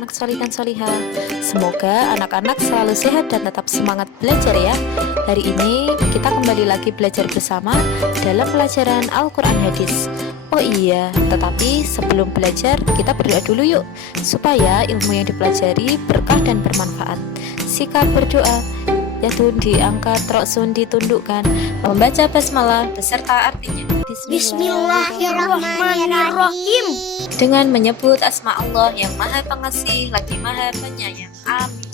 anak-anak solih dan solihah. Semoga anak-anak selalu sehat dan tetap semangat belajar ya. Hari ini kita kembali lagi belajar bersama dalam pelajaran Al-Quran Hadis. Oh iya, tetapi sebelum belajar kita berdoa dulu yuk, supaya ilmu yang dipelajari berkah dan bermanfaat. Sikap berdoa, yatun diangkat, roksun ditundukkan, membaca basmalah beserta artinya. Bismillahirrahmanirrahim. Dengan menyebut asma Allah yang maha pengasih lagi maha penyayang. Amin.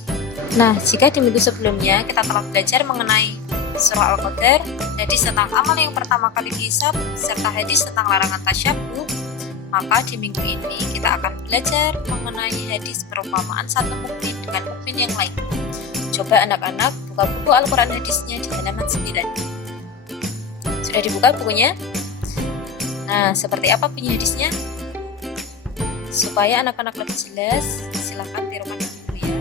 Nah, jika di minggu sebelumnya kita telah belajar mengenai surah Al-Qadar, hadis tentang amal yang pertama kali dihisab, serta hadis tentang larangan tasyabbuh, maka di minggu ini kita akan belajar mengenai hadis perumpamaan satu mukmin dengan mukmin yang lain. Coba anak-anak buka buku Al-Quran hadisnya di halaman 9. Sudah dibuka bukunya? Nah, seperti apa bunyi hadisnya? Supaya anak-anak lebih jelas, silakan tirukan dulu ya.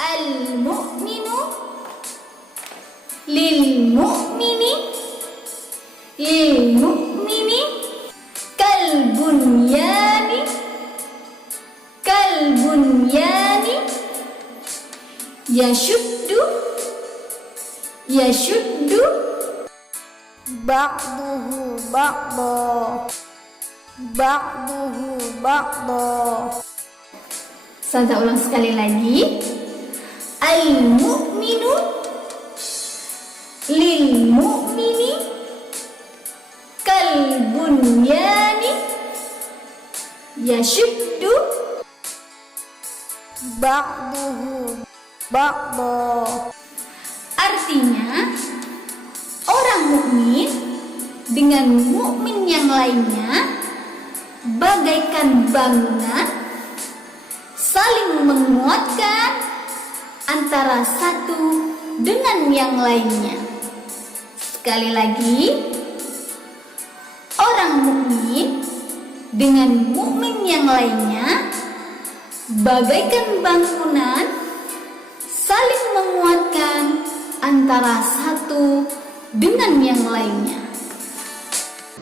Al-mu'minu lil-mu'mini lil-mu'mini kal-bunyani yashuddu ba'duhu ba'da. Saya ulang sekali lagi. Al-mu'minu lil-mu'mini kal-bunyani yashuddu ba'duhu ba'da. Artinya, orang mukmin dengan mukmin yang lainnya bagaikan bangunan saling menguatkan antara satu dengan yang lainnya. Sekali lagi, orang mukmin dengan mukmin yang lainnya bagaikan bangunan saling menguatkan antara satu dengan yang lainnya.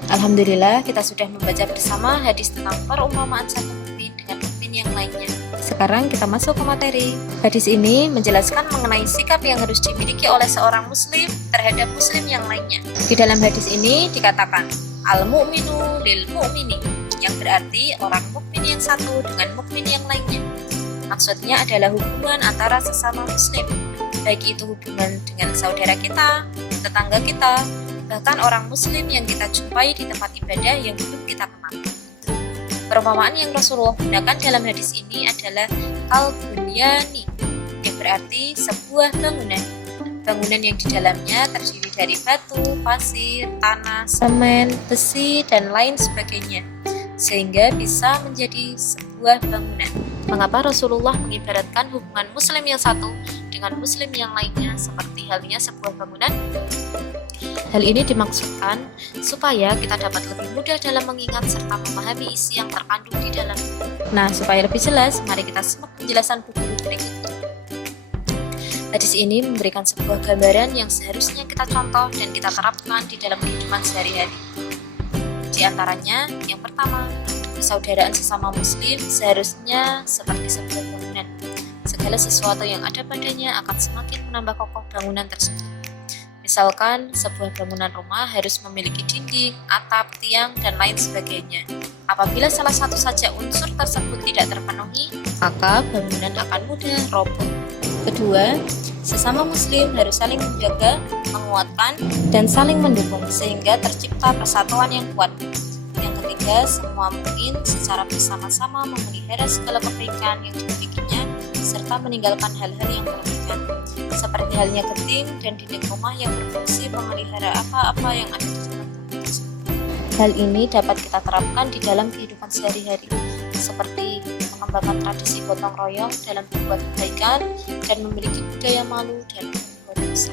Alhamdulillah, kita sudah membaca bersama hadis tentang perumpamaan satu mukmin dengan mukmin yang lainnya. Sekarang kita masuk ke materi. Hadis ini menjelaskan mengenai sikap yang harus dimiliki oleh seorang muslim terhadap muslim yang lainnya. Di dalam hadis ini dikatakan al-mu'minu lil-mu'mini, yang berarti orang mukmin yang satu dengan mukmin yang lainnya. Maksudnya adalah hubungan antara sesama muslim, baik itu hubungan dengan saudara kita, tetangga kita, bahkan orang muslim yang kita jumpai di tempat ibadah yang belum kita kenal. Perumpamaan yang Rasulullah gunakan dalam hadis ini adalah kal-bunyani, yang berarti sebuah bangunan. Bangunan yang di dalamnya terdiri dari batu, pasir, tanah, semen, besi, dan lain sebagainya, sehingga bisa menjadi sebuah bangunan. Mengapa Rasulullah mengibaratkan hubungan muslim yang satu dengan muslim yang lainnya seperti halnya sebuah bangunan? Hal ini dimaksudkan supaya kita dapat lebih mudah dalam mengingat serta memahami isi yang terkandung di dalam. Nah, supaya lebih jelas, mari kita simak penjelasan buku berikut. Hadis ini memberikan sebuah gambaran yang seharusnya kita contoh dan kita terapkan di dalam kehidupan sehari-hari. Di antaranya, yang pertama, persaudaraan sesama muslim seharusnya seperti sebuah bangunan. Segala sesuatu yang ada padanya akan semakin menambah kokoh bangunan tersebut. Misalkan, sebuah bangunan rumah harus memiliki dinding, atap, tiang, dan lain sebagainya. Apabila salah satu saja unsur tersebut tidak terpenuhi, maka bangunan akan mudah roboh. Kedua, sesama muslim harus saling menjaga, menguatkan, dan saling mendukung sehingga tercipta persatuan yang kuat. Yang ketiga, semua mukmin secara bersama-sama memelihara segala kebaikan yang dimilikinya serta meninggalkan hal-hal yang merugikan, seperti halnya genting dan dinding rumah yang berfungsi memelihara apa-apa yang ada di dalam tubuh tersebut. Hal ini dapat kita terapkan di dalam kehidupan sehari-hari, seperti mengembangkan tradisi gotong royong dalam berbuat kebaikan dan memiliki budaya malu dalam berbuat dosa.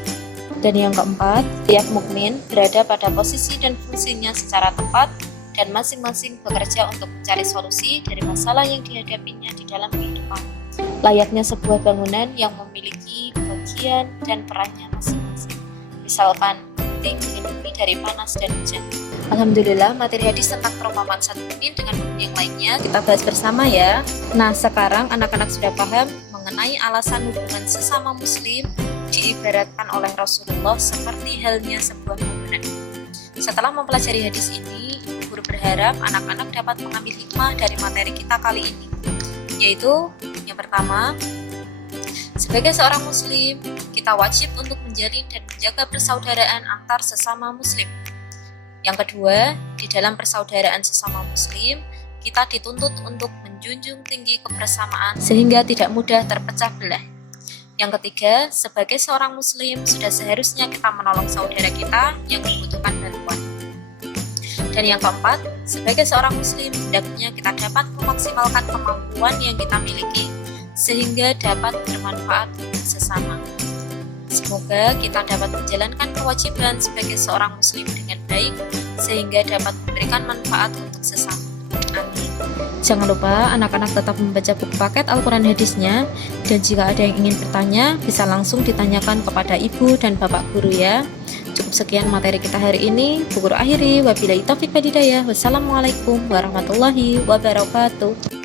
Dan yang keempat, tiap mukmin berada pada posisi dan fungsinya secara tepat dan masing-masing bekerja untuk mencari solusi dari masalah yang dihadapinya di dalam kehidupan, layaknya sebuah bangunan yang memiliki bagian dan perannya masing-masing. Misalkan, penting melindungi dari panas dan hujan. Alhamdulillah, materi hadis tentang perumpamaan satu mukmin dengan mukmin yang lainnya kita bahas bersama ya. Nah, sekarang anak-anak sudah paham mengenai alasan hubungan sesama muslim diibaratkan oleh Rasulullah seperti halnya sebuah bangunan. Setelah mempelajari hadis ini, guru berharap anak-anak dapat mengambil hikmah dari materi kita kali ini, yaitu yang pertama, sebagai seorang muslim, kita wajib untuk menjalin dan menjaga persaudaraan antar sesama muslim. Yang kedua, di dalam persaudaraan sesama muslim, kita dituntut untuk menjunjung tinggi kebersamaan sehingga tidak mudah terpecah belah. Yang ketiga, sebagai seorang muslim, sudah seharusnya kita menolong saudara kita yang membutuhkan bantuan. Dan yang keempat, sebagai seorang muslim, hendaknya kita dapat memaksimalkan kemampuan yang kita miliki sehingga dapat bermanfaat untuk sesama. Semoga kita dapat menjalankan kewajiban sebagai seorang muslim dengan baik sehingga dapat memberikan manfaat untuk sesama. Amin. Jangan lupa anak-anak tetap membaca buku paket Al-Quran hadisnya, dan jika ada yang ingin bertanya bisa langsung ditanyakan kepada ibu dan bapak guru ya. Cukup sekian materi kita hari ini. Bu Guru akhiri, wabillahi taufiq wal hidayah. Wassalamualaikum warahmatullahi wabarakatuh.